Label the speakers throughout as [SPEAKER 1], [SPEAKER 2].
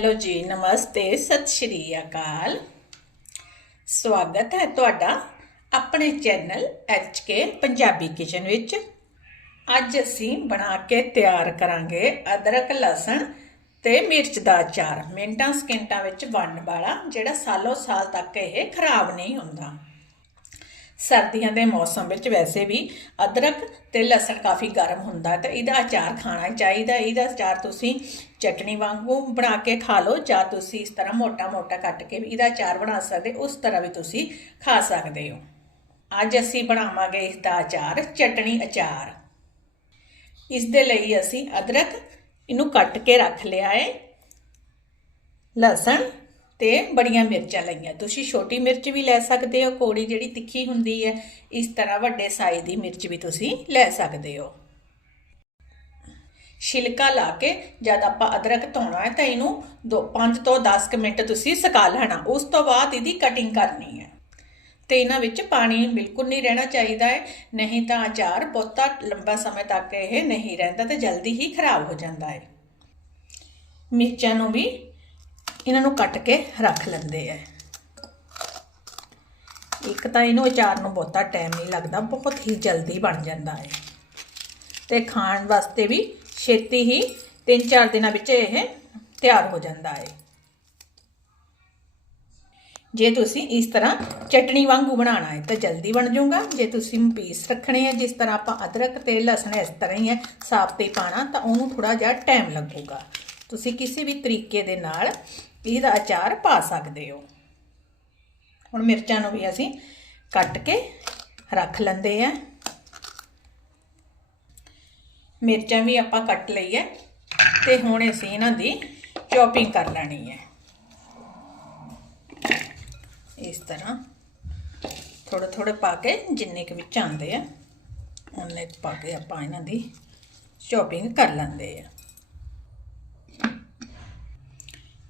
[SPEAKER 1] Hello ਜੀ, ਨਮਸਤੇ, ਸਤਿ ਸ਼੍ਰੀ ਅਕਾਲ। ਸਵਾਗਤ ਹੈ ਤੁਹਾਡਾ ਆਪਣੇ ਚੈਨਲ ਕੇ ਪੰਜਾਬੀ ਕਿਚਨ ਵਿੱਚ। ਅੱਜ ਅਸੀਂ ਬਣਾ ਕੇ ਤਿਆਰ ਕਰਾਂਗੇ ਅਦਰਕ, ਲਸਣ ਤੇ ਮਿਰਚ ਦਾ ਅਚਾਰ। ਮਿੰਟਾਂ, ਸਕਿੰਟਾਂ ਵਿੱਚ ਬਣਨ ਵਾਲਾ, ਜਿਹੜਾ ਸਾਲੋ ਸਾਲ ਤੱਕ ਇਹ ਖਰਾਬ ਨਹੀਂ ਹੁੰਦਾ। ਸਰਦੀਆਂ ਦੇ ਮੌਸਮ ਵਿੱਚ ਵੈਸੇ ਵੀ ਅਦਰਕ ਤੇ ਲਸਣ ਕਾਫੀ ਗਰਮ ਹੁੰਦਾ ਤੇ ਇਹਦਾ ਅਚਾਰ ਖਾਣਾ ਚਾਹੀਦਾ, ਇਹਦਾ ਅਚਾਰ ਤੁਸੀਂ ਚਟਣੀ ਵਾਂਗੂ ਬਣਾ ਕੇ ਖਾ ਲਓ, ਜਾਂ ਤੁਸੀਂ ਇਸ ਤਰ੍ਹਾਂ ਮੋਟਾ-ਮੋਟਾ ਕੱਟ ਕੇ ਵੀ ਇਹਦਾ ਅਚਾਰ ਬਣਾ ਸਕਦੇ, ਉਸ ਤਰ੍ਹਾਂ ਵੀ ਤੁਸੀਂ ਖਾ ਸਕਦੇ ਹੋ। ਅੱਜ ਅਸੀਂ ਬਣਾਵਾਂਗੇ ਇਸ ਦਾ ਅਚਾਰ ਚਟਣੀ ਅਚਾਰ। ਇਸ ਦੇ ਲਈ ਅਸੀਂ ਅਦਰਕ ਇਹਨੂੰ ਕੱਟ ਕੇ ਰੱਖ ਲਿਆ ਹੈ, ਲਸਣ ਤੇ ਬੜੀਆਂ ਮਿਰਚਾਂ ਲਈਆਂ। ਤੁਸੀਂ ਛੋਟੀ ਮਿਰਚ ਵੀ ਲੈ ਸਕਦੇ ਹੋ, ਕੋੜੀ ਜਿਹੜੀ ਤਿੱਖੀ ਹੁੰਦੀ ਹੈ, ਇਸ ਤਰ੍ਹਾਂ ਵੱਡੇ ਸਾਈਜ਼ ਦੀ ਮਿਰਚ ਵੀ ਤੁਸੀਂ ਲੈ ਸਕਦੇ ਹੋ। ਛਿਲਕਾ ਲਾ ਕੇ ਜਦ ਆਪਾਂ ਅਦਰਕ ਧੋਣਾ ਹੈ ਤਾਂ ਇਹਨੂੰ 5 ਤੋਂ 10 ਮਿੰਟ ਤੁਸੀਂ ਸੁਕਾ ਲੈਣਾ। ਉਸ ਤੋਂ ਬਾਅਦ ਇਹਦੀ ਕਟਿੰਗ ਕਰਨੀ ਹੈ। ਤੇ ਇਹਨਾਂ ਵਿੱਚ ਪਾਣੀ ਬਿਲਕੁਲ ਨਹੀਂ ਰਹਿਣਾ ਚਾਹੀਦਾ ਹੈ, ਨਹੀਂ ਤਾਂ ਅਚਾਰ ਬਹੁਤਾ ਲੰਬਾ ਸਮੇਂ ਤੱਕ ਇਹ ਨਹੀਂ ਰਹਿੰਦਾ ਤੇ ਜਲਦੀ ਹੀ ਖਰਾਬ ਹੋ ਜਾਂਦਾ ਹੈ। ਮਿਰਚਾਂ ਨੂੰ ਵੀ ਇਹਨਾਂ ਨੂੰ ਕੱਟ ਕੇ ਰੱਖ ਲੈਂਦੇ ਆ। ਇੱਕ ਤਾਂ ਇਹਨੂੰ ਅਚਾਰ ਨੂੰ ਬਹੁਤਾ ਟਾਈਮ ਨਹੀਂ ਲੱਗਦਾ, ਬਹੁਤ ਹੀ ਜਲਦੀ ਬਣ ਜਾਂਦਾ ਹੈ ਤੇ ਖਾਣ ਵਾਸਤੇ ਵੀ ਛੇਤੀ ਹੀ 3-4 ਦਿਨਾਂ ਵਿੱਚ ਇਹ ਤਿਆਰ ਹੋ ਜਾਂਦਾ ਹੈ ਜੇ ਤੁਸੀਂ ਇਸ ਤਰ੍ਹਾਂ ਚਟਣੀ ਵਾਂਗੂ ਬਣਾਉਣਾ ਹੈ ਤਾਂ ਜਲਦੀ ਬਣ ਜਾਊਗਾ। ਜੇ ਤੁਸੀਂ ਪੀਸ ਰੱਖਣੇ ਆ, ਜਿਸ ਤਰ੍ਹਾਂ ਆਪਾਂ ਅਦਰਕ ਤੇ ਲਸਣ ਇਸ ਤਰ੍ਹਾਂ ਹੀ ਹੈ ਸਾਫ਼ ਤੇ ਪਾਣਾ ਤਾਂ ਉਹਨੂੰ ਥੋੜਾ ਜਿਹਾ ਟਾਈਮ ਲੱਗੂਗਾ। ਤੁਸੀਂ ਕਿਸੇ ਵੀ ਤਰੀਕੇ ਦੇ ਨਾਲ ਇਹਦਾ ਅਚਾਰ ਪਾ ਸਕਦੇ ਹੋ। ਹੁਣ ਮਿਰਚਾਂ ਨੂੰ ਵੀ ਅਸੀਂ ਕੱਟ ਕੇ ਰੱਖ ਲੈਂਦੇ ਆ ਮਿਰਚਾਂ ਵੀ ਆਪਾਂ ਕੱਟ ਲਈ ਹੈ ਤੇ ਹੁਣ ਅਸੀਂ ਇਹਨਾਂ ਦੀ ਚੌਪਿੰਗ ਕਰ ਲੈਣੀ ਹੈ। ਇਸ ਤਰ੍ਹਾਂ ਥੋੜੇ ਥੋੜੇ ਪਾ ਕੇ ਜਿੰਨੇ ਕੁ ਵਿੱਚ ਆਉਂਦੇ ਆ ਉਹਨੇ ਪਾ ਕੇ ਆਪਾਂ ਇਹਨਾਂ ਦੀ ਚੌਪਿੰਗ ਕਰ ਲੈਂਦੇ ਆ।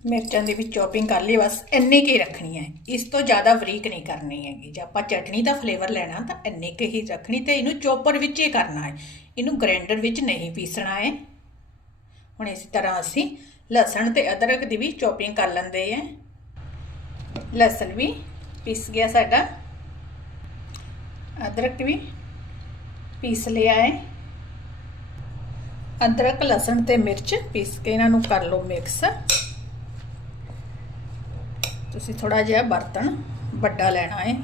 [SPEAKER 1] ਮਿਰਚਾਂ ਦੀ ਵੀ ਚੌਪਿੰਗ ਕਰ ਲਈ, ਬਸ ਇੰਨੀ ਕੀ ਰੱਖਣੀ ਹੈ। ਇਸ ਤੋਂ ਜ਼ਿਆਦਾ ਬਰੀਕ ਨਹੀਂ ਕਰਨੀ ਹੈਗੀ। ਜੇ ਆਪਾਂ ਚਟਨੀ ਦਾ ਫਲੇਵਰ ਲੈਣਾ, ਤਾਂ ਇੰਨੇ ਕੁ ਹੀ ਰੱਖਣੀ ਤੇ ਇਹਨੂੰ ਚੋਪਰ ਵਿੱਚ ਹੀ ਕਰਨਾ ਹੈ। ਇਹਨੂੰ ਗ੍ਰਾਈਂਡਰ ਵਿੱਚ ਨਹੀਂ ਪੀਸਣਾ ਹੈ। ਹੁਣ ਇਸ ਤਰ੍ਹਾਂ ਅਸੀਂ ਲਸਣ ਤੇ ਅਦਰਕ ਦੀ ਵੀ ਚੋਪਿੰਗ ਕਰ ਲੈਂਦੇ ਆ ਲਸਣ ਵੀ ਪੀਸ ਗਿਆ ਸਾਡਾ। ਅਦਰਕ ਵੀ ਪੀਸ ਲਿਆ ਹੈ। ਅਦਰਕ, ਲਸਣ ਤੇ ਮਿਰਚ ਪੀਸ ਕੇ ਇਹਨਾਂ ਨੂੰ ਕਰ ਲਓ ਮਿਕਸ ਤੁਸੀਂ ਥੋੜਾ ਜਿਹਾ ਬਰਤਨ ਵੱਡਾ ਲੈਣਾ ਹੈ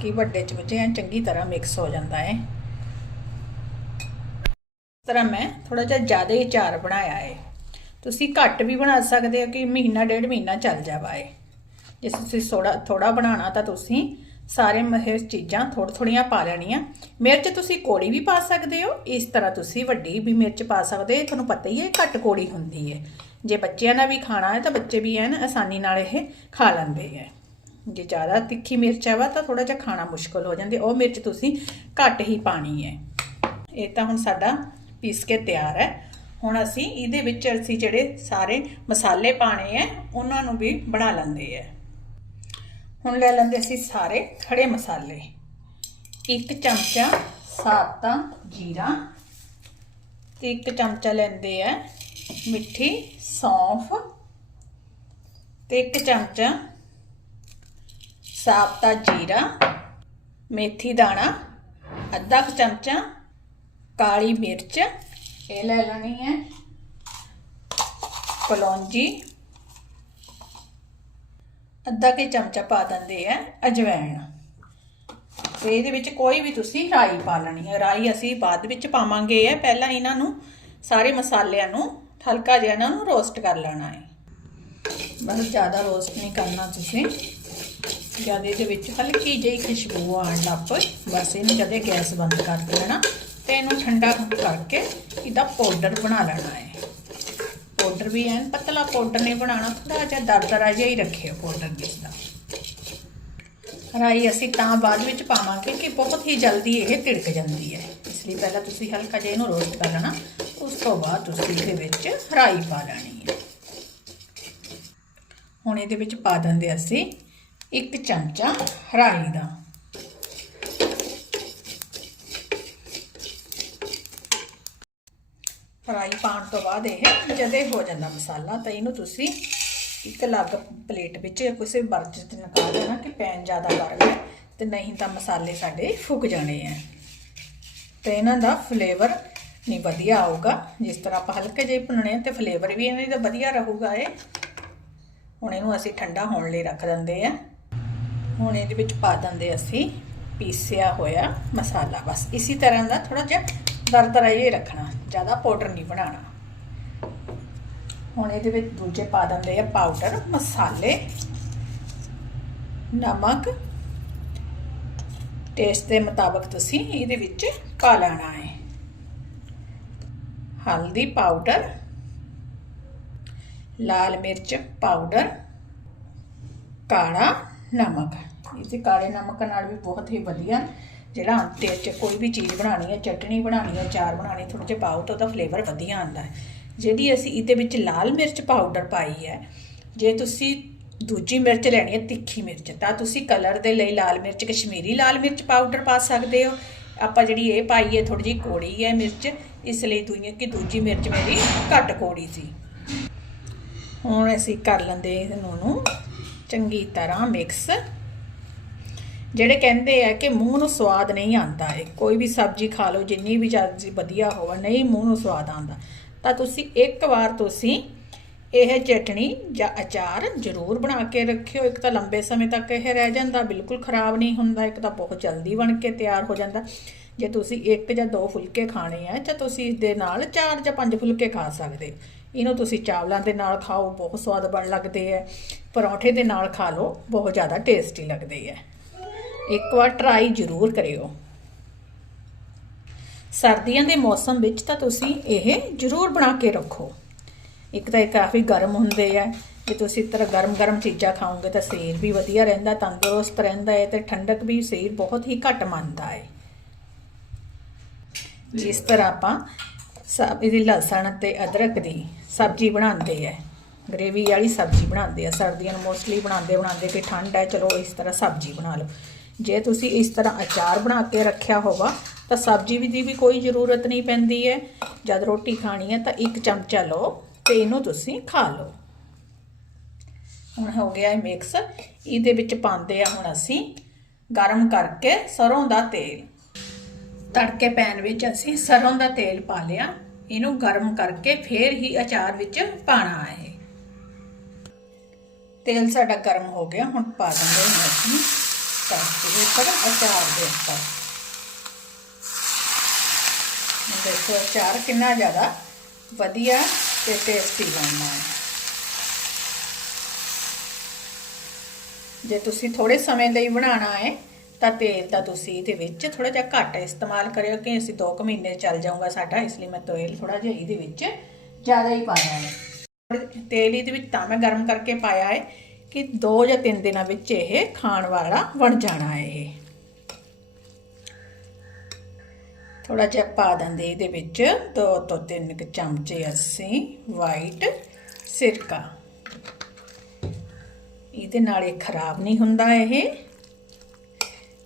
[SPEAKER 1] ਕਿ ਵੱਡੇ ਚ ਵਿੱਚ ਐ ਚੰਗੀ ਤਰ੍ਹਾਂ ਮਿਕਸ ਹੋ ਜਾਂਦਾ ਹੈ ਇਸ ਤਰ੍ਹਾਂ ਮੈਂ ਥੋੜਾ ਜਿਹਾ ਜ਼ਿਆਦਾ ਹੀ ਚਾਰ ਬਣਾਇਆ ਹੈ ਤੁਸੀਂ ਘੱਟ ਵੀ ਬਣਾ ਸਕਦੇ ਹੋ ਕਿ ਮਹੀਨਾ ਡੇਢ ਮਹੀਨਾ ਚੱਲ ਜਾਵਾ ਹੈ ਜੇ ਤੁਸੀਂ ਥੋੜਾ ਥੋੜਾ ਬਣਾਉਣਾ ਤਾਂ ਤੁਸੀਂ ਸਾਰੇ ਮਹੇ ਚੀਜ਼ਾਂ ਥੋੜ ਥੋੜੀਆਂ ਪਾ ਲੈਣੀਆਂ। ਮਿਰਚ ਤੁਸੀਂ ਕੋੜੀ ਵੀ ਪਾ ਸਕਦੇ ਹੋ। ਇਸ ਤਰ੍ਹਾਂ ਤੁਸੀਂ ਵੱਡੀ ਵੀ ਮਿਰਚ ਪਾ ਸਕਦੇ ਹੋ। ਤੁਹਾਨੂੰ ਪਤਾ ਹੀ ਹੈ ਘੱਟ ਕੋੜੀ ਹੁੰਦੀ ਹੈ। ਜੇ ਬੱਚਿਆਂ ਦਾ ਵੀ ਖਾਣਾ ਹੈ ਤਾਂ ਬੱਚੇ ਵੀ ਐਨ ਆਸਾਨੀ ਨਾਲ ਇਹ ਖਾ ਲੈਂਦੇ ਹੈ। ਜੇ ਜ਼ਿਆਦਾ ਤਿੱਖੀ ਮਿਰਚ ਹੈ ਵਾ ਤਾਂ ਥੋੜਾ ਜਿਹਾ ਖਾਣਾ ਮੁਸ਼ਕਲ ਹੋ ਜਾਂਦੀ ਉਹ ਮਿਰਚ ਤੁਸੀਂ ਘੱਟ ਹੀ ਪਾਣੀ ਹੈ। ਇਹ ਤਾਂ ਹੁਣ ਸਾਡਾ ਪੀਸ ਕੇ ਤਿਆਰ ਹੈ। ਹੁਣ ਅਸੀਂ ਇਹਦੇ ਵਿੱਚ ਅਸੀਂ ਜਿਹੜੇ ਸਾਰੇ ਮਸਾਲੇ ਪਾਣੇ ਹੈ, ਉਹਨਾਂ ਨੂੰ ਵੀ ਬਣਾ ਲੈਂਦੇ ਹੈ। ਹੁਣ ਲੈ ਲੈਂਦੇ ਅਸੀਂ ਸਾਰੇ ਖੜੇ ਮਸਾਲੇ। ਇੱਕ ਚਮਚਾ ਸਾਤਾ ਜੀਰਾ ਤੇ ਇੱਕ ਚਮਚਾ ਲੈਂਦੇ ਆ ਮਿੱਠੀ ਸੌਂਫ ਤੇ ਇੱਕ ਚਮਚਾ ਸਾਬਤਾ, ਜੀਰਾ, ਮੇਥੀ ਦਾਣਾ, ਅੱਧਾ ਕੁ ਚਮਚਾ ਕਾਲੀ ਮਿਰਚ, ਇਹ ਲੈ ਲੈਣੀ ਹੈ। ਕਲੌਂਜੀ ਅੱਧਾ ਕੇ ਚਮਚਾ ਪਾ ਦਿੰਦੇ ਆ ਅਜਵਾਇਣ ਤੇ ਇਹਦੇ ਵਿੱਚ ਕੋਈ ਵੀ ਤੁਸੀਂ ਰਾਈ ਪਾ ਲੈਣੀ ਹੈ ਰਾਈ ਅਸੀਂ ਬਾਅਦ ਵਿੱਚ ਪਾਵਾਂਗੇ। ਹੈ ਪਹਿਲਾਂ ਇਹਨਾਂ ਨੂੰ ਸਾਰੇ ਮਸਾਲਿਆਂ ਨੂੰ ਹਲਕਾ ਜਿਹਾ ਇਹਨਾਂ ਨੂੰ ਰੋਸਟ ਕਰ ਲੈਣਾ ਹੈ। ਬਸ ਜ਼ਿਆਦਾ ਰੋਸਟ ਨਹੀਂ ਕਰਨਾ ਤੁਸੀਂ। ਜਦ ਇਹਦੇ ਵਿੱਚ ਹਲਕੀ ਜਿਹੀ ਖੁਸ਼ਬੂ ਆਉਣ ਲੱਗ ਪਏ ਬਸ ਇਹਨੂੰ ਜਦੇ ਗੈਸ ਬੰਦ ਕਰ ਦੇਣਾ ਤੇ ਇਹਨੂੰ ਠੰਡਾ ਕਰਕੇ ਇਹਦਾ ਪਾਊਡਰ ਬਣਾ ਲੈਣਾ ਹੈ। ਪਾਊਡਰ ਵੀ ਐਨ ਪਤਲਾ ਪਾਊਡਰ ਨਹੀਂ ਬਣਾਉਣਾ ਥੋੜਾ ਜਿਹਾ ਦਰਦਰਾ ਜਿਹਾ ਹੀ ਰੱਖਿਓ ਪਾਊਡਰ ਜਿਸ ਦਾ ਰਾਈ ਅਸੀਂ ਤਾਂ ਬਾਅਦ ਵਿੱਚ ਪਾਵਾਂਗੇ ਕਿ ਬਹੁਤ ਹੀ ਜਲਦੀ ਇਹ ਤਿੜਕ ਜਾਂਦੀ ਹੈ। ਇਸ ਲਈ ਪਹਿਲਾਂ ਤੁਸੀਂ ਹਲਕਾ ਜਿਹਾ ਇਹਨੂੰ ਰੋਸਟ ਕਰ ਲੈਣਾ, ਉਸ ਤੋਂ ਬਾਅਦ ਤੁਸੀਂ ਇਹਦੇ ਵਿੱਚ ਰਾਈ ਪਾ ਲੈਣੀ ਹੈ। ਹੁਣ ਇਹਦੇ ਵਿੱਚ ਪਾ ਦਿੰਦੇ ਅਸੀਂ ਇੱਕ ਚਮਚਾ ਰਾਈ ਦਾ। ਫਰਾਈ ਪਾਉਣ ਤੋਂ ਬਾਅਦ ਇਹ ਜਦੇ ਹੋ ਜਾਂਦਾ ਮਸਾਲਾ, ਤਾਂ ਇਹਨੂੰ ਤੁਸੀਂ ਇੱਕ ਅਲੱਗ ਪਲੇਟ ਵਿੱਚ ਕਿਸੇ ਬਰਤਨ 'ਚ ਨਿਕਾਲ ਦੇਣਾ ਕਿ ਪੈਨ ਜ਼ਿਆਦਾ ਗਰਮ ਹੈ ਤੇ ਨਹੀਂ ਤਾਂ ਮਸਾਲੇ ਸਾਡੇ ਫੁੱਕ ਜਾਣੇ ਆ। ਤੇ ਇਹਨਾਂ ਦਾ ਫਲੇਵਰ ਨਹੀਂ ਵਧੀਆ ਆਊਗਾ। ਜਿਸ ਤਰ੍ਹਾਂ ਆਪਾਂ ਹਲਕੇ ਜਿਹੇ ਭੁੰਨਣੇ ਆ ਤੇ ਫਲੇਵਰ ਵੀ ਇਹਨਾਂ ਦਾ ਵਧੀਆ ਰਹੂਗਾ ਇਹ। ਹੁਣ ਇਹਨੂੰ ਅਸੀਂ ਠੰਡਾ ਹੋਣ ਲਈ ਰੱਖ ਦਿੰਦੇ ਆ। ਹੁਣ ਇਹਦੇ ਵਿੱਚ ਪਾ ਦਿੰਦੇ ਅਸੀਂ ਪੀਸਿਆ ਹੋਇਆ ਮਸਾਲਾ। ਬਸ ਇਸੇ ਤਰ੍ਹਾਂ ਦਾ ਥੋੜਾ ਜਿਹਾ ਦਰਦਰਾ ਹੀ ਰੱਖਣਾ, ਜ਼ਿਆਦਾ ਪਾਊਡਰ ਨਹੀਂ ਬਣਾਉਣਾ। ਹੁਣ ਇਹਦੇ ਵਿੱਚ ਦੂਜੇ ਪਾ ਦਿੰਦੇ ਆ ਪਾਊਡਰ ਮਸਾਲੇ, ਨਮਕ। ਟੇਸਟ ਦੇ ਮੁਤਾਬਕ ਤੁਸੀਂ ਇਹਦੇ ਵਿੱਚ ਪਾ ਲੈਣਾ ਹੈ। ਹਲਦੀ ਪਾਊਡਰ ਲਾਲ ਮਿਰਚ ਪਾਊਡਰ ਕਾਲਾ ਨਮਕ। ਇਸੇ ਕਾਲੇ ਨਮਕ ਨਾਲ ਵੀ ਬਹੁਤ ਹੀ ਵਧੀਆ ਜਿਹੜਾ ਅੰਤੇ ਚ ਕੋਈ ਵੀ ਚੀਜ਼ ਬਣਾਣੀ ਹੈ ਚਟਣੀ ਬਣਾਣੀ ਹੈ ਚਾਰ ਬਣਾਣੀ ਥੋੜ੍ਹੇ ਜਿਹਾ ਪਾਓ ਤਾਂ ਉਹਦਾ ਫਲੇਵਰ ਵਧੀਆ ਆਉਂਦਾ ਹੈ। ਜਿਹੜੀ ਅਸੀਂ ਇਹਦੇ ਵਿੱਚ ਲਾਲ ਮਿਰਚ ਪਾਊਡਰ ਪਾਈ ਹੈ, ਜੇ ਤੁਸੀਂ ਦੂਜੀ ਮਿਰਚ ਲੈਣੀ ਹੈ, ਤਿੱਖੀ ਮਿਰਚ, ਤਾਂ ਤੁਸੀਂ ਕਲਰ ਦੇ ਲਈ ਲਾਲ ਮਿਰਚ, ਕਸ਼ਮੀਰੀ ਲਾਲ ਮਿਰਚ ਪਾਊਡਰ ਪਾ ਸਕਦੇ ਹੋ। ਆਪਾਂ ਜਿਹੜੀ ਇਹ ਪਾਈ ਹੈ ਥੋੜੀ ਜਿਹੀ ਕੋੜੀ ਹੈ ਮਿਰਚ, ਇਸ ਲਈ ਦੂਈਆਂ ਕਿ ਦੂਜੀ ਮਿਰਚ ਮੇਰੀ ਘੱਟ ਕੋੜੀ ਸੀ। ਹੁਣ ਅਸੀਂ ਕਰ ਲੈਂਦੇ ਇਹਨੂੰ ਨੂੰ ਚੰਗੀ ਤਰ੍ਹਾਂ ਮਿਕਸ ਜਿਹੜੇ ਕਹਿੰਦੇ ਆ ਕਿ ਮੂੰਹ ਨੂੰ ਸਵਾਦ ਨਹੀਂ ਆਉਂਦਾ ਹੈ ਕੋਈ ਵੀ ਸਬਜ਼ੀ ਖਾ ਲਓ, ਜਿੰਨੀ ਵੀ ਜ਼ਿਆਦਾ ਵਧੀਆ ਹੋਵੇ, ਨਹੀਂ ਮੂੰਹ ਨੂੰ ਸਵਾਦ ਆਉਂਦਾ। ਤਾਂ ਤੁਸੀਂ ਇੱਕ ਵਾਰ ਤੁਸੀਂ ਇਹ ਚਟਣੀ ਜਾਂ ਅਚਾਰ ਜ਼ਰੂਰ ਬਣਾ ਕੇ ਰੱਖਿਓ। ਇੱਕ ਤਾਂ ਲੰਬੇ ਸਮੇਂ ਤੱਕ ਇਹ ਰਹਿ ਜਾਂਦਾ, ਬਿਲਕੁਲ ਖਰਾਬ ਨਹੀਂ ਹੁੰਦਾ। ਇੱਕ ਤਾਂ ਬਹੁਤ ਜਲਦੀ ਬਣ ਕੇ ਤਿਆਰ ਹੋ ਜਾਂਦਾ। ਜੇ ਤੁਸੀਂ ਇੱਕ ਜਾਂ ਦੋ ਫੁਲਕੇ ਖਾਣੇ ਆ, ਤਾਂ ਤੁਸੀਂ ਇਸ ਦੇ ਨਾਲ ਚਾਰ ਜਾਂ ਪੰਜ ਫੁਲਕੇ ਖਾ ਸਕਦੇ ਇਹਨੂੰ ਤੁਸੀਂ ਚਾਵਲਾਂ ਦੇ ਨਾਲ ਖਾਓ, ਬਹੁਤ ਸਵਾਦ ਬਣ ਲੱਗਦੇ ਆ। ਪਰੌਂਠੇ ਦੇ ਨਾਲ ਖਾ ਲਓ, ਬਹੁਤ ਜ਼ਿਆਦਾ ਟੇਸਟੀ ਲੱਗਦੇ ਆ। ਇੱਕ ਵਾਰ ਟਰਾਈ ਜ਼ਰੂਰ ਕਰਿਓ। ਸਰਦੀਆਂ ਦੇ ਮੌਸਮ ਵਿੱਚ ਤਾਂ ਤੁਸੀਂ ਇਹ ਜ਼ਰੂਰ ਬਣਾ ਕੇ ਰੱਖੋ। ਇੱਕ ਤਾਂ ਇਹ ਕਾਫੀ ਗਰਮ ਹੁੰਦੇ ਆ, ਜੇ ਤੁਸੀਂ ਇਸ ਤਰ੍ਹਾਂ ਗਰਮ-ਗਰਮ ਚੀਜ਼ਾਂ ਖਾਓਗੇ ਤਾਂ ਸਰੀਰ ਵੀ ਵਧੀਆ ਰਹਿੰਦਾ, ਤੰਦਰੁਸਤ ਰਹਿੰਦਾ ਹੈ ਤੇ ਠੰਡਕ ਵੀ ਸਰੀਰ ਬਹੁਤ ਹੀ ਘੱਟ ਮੰਨਦਾ ਹੈ। ਜਿਸ ਤਰ੍ਹਾਂ ਆਪਾਂ ਸਬ ਇਹਦੀ ਲਸਣ ਤੇ ਅਦਰਕ ਦੀ ਸਬਜ਼ੀ ਬਣਾਉਂਦੇ ਆ, ਗ੍ਰੇਵੀ ਵਾਲੀ ਸਬਜ਼ੀ ਬਣਾਉਂਦੇ ਆ, ਸਰਦੀਆਂ ਨੂੰ ਮੋਸਟਲੀ ਬਣਾਉਂਦੇ ਬਣਾਉਂਦੇ ਕਿ ਠੰਡ ਹੈ, ਚਲੋ ਇਸ ਤਰ੍ਹਾਂ ਸਬਜ਼ੀ ਬਣਾ ਲਓ। ਜੇ ਤੁਸੀਂ ਇਸ ਤਰ੍ਹਾਂ ਅਚਾਰ ਬਣਾ ਕੇ ਰੱਖਿਆ ਹੋਵਾ, ਤਾਂ ਸਬਜ਼ੀ ਵੀ ਦੀ ਵੀ ਕੋਈ ਜ਼ਰੂਰਤ ਨਹੀਂ ਪੈਂਦੀ ਹੈ। ਜਦ ਰੋਟੀ ਖਾਣੀ ਹੈ ਤਾਂ ਇੱਕ ਚਮਚਾ ਲਓ ਤੇ ਇਹਨੂੰ ਤੁਸੀਂ ਖਾ ਲਓ। ਹੁਣ ਹੋ ਗਿਆ ਇਹ ਮਿਕਸ ਇਹਦੇ ਵਿੱਚ ਪਾਉਂਦੇ ਆ ਹੁਣ ਅਸੀਂ ਗਰਮ ਕਰਕੇ ਸਰੋਂ ਦਾ ਤੇਲ। ਤੜਕੇ ਪੈਨ ਵਿੱਚ ਅਸੀਂ ਸਰੋਂ ਦਾ ਤੇਲ ਪਾ ਲਿਆ। ਇਹਨੂੰ ਗਰਮ ਕਰਕੇ ਫੇਰ ਹੀ ਅਚਾਰ ਵਿੱਚ ਪਾਣਾ ਹੈ। ਤੇਲ ਸਾਡਾ ਗਰਮ ਹੋ ਗਿਆ। ਹੁਣ ਪਾ ਦਿੰਦੇ ਹਾਂ ਅਸੀਂ। ਤੜਕੇ ਉੱਪਰ ਅਚਾਰ ਦੇ ਉੱਪਰ ਦੇਖੋ ਅਚਾਰ ਕਿੰਨਾ ਜ਼ਿਆਦਾ ਵਧੀਆ ਤੇ ਟੇਸਟੀ ਬਣਨਾ ਹੈ ਜੇ ਤੁਸੀਂ ਥੋੜੇ ਸਮੇਂ ਲਈ ਬਣਾਉਣਾ ਹੈ, ਤਾਂ ਤੇਲ ਤਾਂ ਤੁਸੀਂ ਇਹਦੇ ਵਿੱਚ ਥੋੜਾ ਜਿਹਾ ਘੱਟ ਇਸਤੇਮਾਲ ਕਰਿਓ, ਕਿ ਅਸੀਂ 2 ਕੁ ਮਹੀਨੇ ਚੱਲ ਜਾਊਗਾ ਸਾਡਾ, ਇਸ ਲਈ ਮੈਂ ਤੇਲ ਥੋੜਾ ਜਿਹਾ ਇਹਦੇ ਵਿੱਚ ਜ਼ਿਆਦਾ ਹੀ ਪਾਇਆ ਹੈ। ਤੇਲ ਇਹਦੇ ਵਿੱਚ ਤਾਂ ਮੈਂ ਗਰਮ ਕਰਕੇ ਪਾਇਆ ਹੈ ਕਿ 2 ਜਾਂ 3 ਦਿਨਾਂ ਵਿੱਚ ਇਹ ਖਾਣ ਵਾਲਾ ਬਣ ਜਾਣਾ ਹੈ ਇਹ। ਥੋੜਾ ਜਿਹਾ ਪਾ ਦਿੰਦੇ ਇਹਦੇ ਵਿੱਚ 2 ਤੋਂ 3 ਕੁ ਚਮਚੇ ਅਸੀਂ ਵਾਈਟ ਸਿਰਕਾ। ਇਹਦੇ ਨਾਲ ਇਹ ਖਰਾਬ ਨਹੀਂ ਹੁੰਦਾ ਇਹ।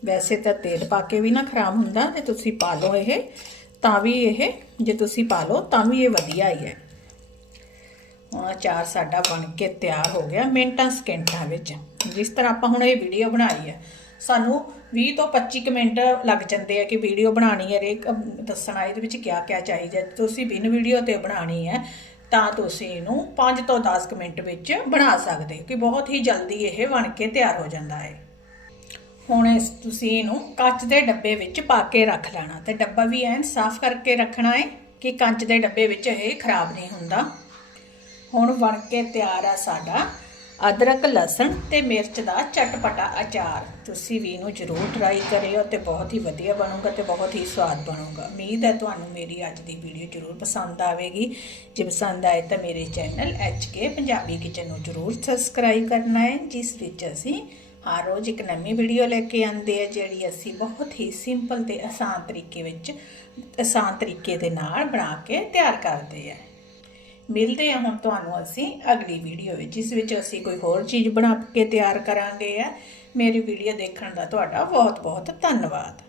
[SPEAKER 1] ਵੈਸੇ ਤਾਂ ਤੇਲ ਪਾ ਕੇ ਵੀ ਨਾ ਖਰਾਬ ਹੁੰਦਾ ਤੇ ਤੁਸੀਂ ਪਾ ਲਓ ਇਹ। ਤਾਂ ਵੀ ਇਹ, ਜੇ ਤੁਸੀਂ ਪਾ ਲਓ ਤਾਂ ਵੀ ਇਹ ਵਧੀਆ ਹੀ ਹੈ। ਹੁਣ ਅਚਾਰ ਸਾਡਾ ਬਣ ਕੇ ਤਿਆਰ ਹੋ ਗਿਆ ਮਿੰਟਾਂ, ਸਕਿੰਟਾਂ ਵਿੱਚ। ਜਿਸ ਤਰ੍ਹਾਂ ਆਪਾਂ ਹੁਣ ਇਹ ਵੀਡੀਓ ਬਣਾਈ ਹੈ ਸਾਨੂੰ 20 ਤੋਂ 25 ਕੁ ਮਿੰਟ ਲੱਗ ਜਾਂਦੇ ਆ ਕਿ ਵੀਡੀਓ ਬਣਾਣੀ ਹੈ ਰੇਕ ਦੱਸਣਾ ਇਹਦੇ ਵਿੱਚ ਕਿਆ ਕਿਆ ਚਾਹੀਦਾ ਤੁਸੀਂ ਬਿਨ ਵੀਡੀਓ ਤੇ ਬਣਾਣੀ ਹੈ, ਤਾਂ ਤੁਸੀਂ ਇਹਨੂੰ 5 ਤੋਂ 10 ਕੁ ਮਿੰਟ ਵਿੱਚ ਬਣਾ ਸਕਦੇ ਹੋ, ਕਿ ਬਹੁਤ ਹੀ ਜਲਦੀ ਇਹ ਬਣ ਕੇ ਤਿਆਰ ਹੋ ਜਾਂਦਾ ਹੈ। ਹੁਣ ਇਸ, ਤੁਸੀਂ ਇਹਨੂੰ ਕੱਚ ਦੇ ਡੱਬੇ ਵਿੱਚ ਪਾ ਕੇ ਰੱਖ ਲੈਣਾ। ਤੇ ਡੱਬਾ ਵੀ ਐਨ ਸਾਫ਼ ਕਰਕੇ ਰੱਖਣਾ ਹੈ ਕਿ ਕੱਚ ਦੇ ਡੱਬੇ ਵਿੱਚ ਇਹ ਖਰਾਬ ਨਹੀਂ ਹੁੰਦਾ। ਹੁਣ ਬਣ ਕੇ ਤਿਆਰ ਆ ਸਾਡਾ ਅਦਰਕ, ਲਸਣ ਤੇ ਮਿਰਚ ਦਾ ਚਟਪਟਾ ਅਚਾਰ। ਤੁਸੀਂ ਵੀ ਇਹਨੂੰ ਜ਼ਰੂਰ ਟਰਾਈ ਕਰਿਓ ਤੇ ਬਹੁਤ ਹੀ ਵਧੀਆ ਬਣੂਗਾ ਤੇ ਬਹੁਤ ਹੀ ਸਵਾਦ ਬਣੂਗਾ। ਉਮੀਦ ਹੈ ਤੁਹਾਨੂੰ ਮੇਰੀ ਅੱਜ ਦੀ ਵੀਡੀਓ ਜ਼ਰੂਰ ਪਸੰਦ ਆਵੇਗੀ। ਜੇ ਪਸੰਦ ਆਏ ਤਾਂ ਮੇਰੇ ਚੈਨਲ ਕੇ ਪੰਜਾਬੀ ਕਿਚਨ ਨੂੰ ਜ਼ਰੂਰ ਸਬਸਕ੍ਰਾਈਬ ਕਰਨਾ ਹੈ, ਜਿਸ ਵਿੱਚ ਅਸੀਂ ਹਰ ਰੋਜ਼ ਇੱਕ ਨਵੀਂ ਵੀਡੀਓ ਲੈ ਕੇ ਆਉਂਦੇ ਆ ਜਿਹੜੀ ਅਸੀਂ ਬਹੁਤ ਹੀ ਸਿੰਪਲ ਤੇ ਆਸਾਨ ਤਰੀਕੇ ਵਿੱਚ, ਆਸਾਨ ਤਰੀਕੇ ਦੇ ਨਾਲ ਬਣਾ ਕੇ ਤਿਆਰ ਕਰਦੇ ਆ ਮਿਲਦੇ ਹਾਂ ਹੁਣ ਤੁਹਾਨੂੰ ਅਸੀਂ ਅਗਲੀ ਵੀਡੀਓ ਵਿੱਚ, ਜਿਸ ਵਿੱਚ ਅਸੀਂ ਕੋਈ ਹੋਰ ਚੀਜ਼ ਬਣਾ ਕੇ ਤਿਆਰ ਕਰਾਂਗੇ ਆ। ਮੇਰੀ ਵੀਡੀਓ ਦੇਖਣ ਦਾ ਤੁਹਾਡਾ ਬਹੁਤ ਬਹੁਤ ਧੰਨਵਾਦ।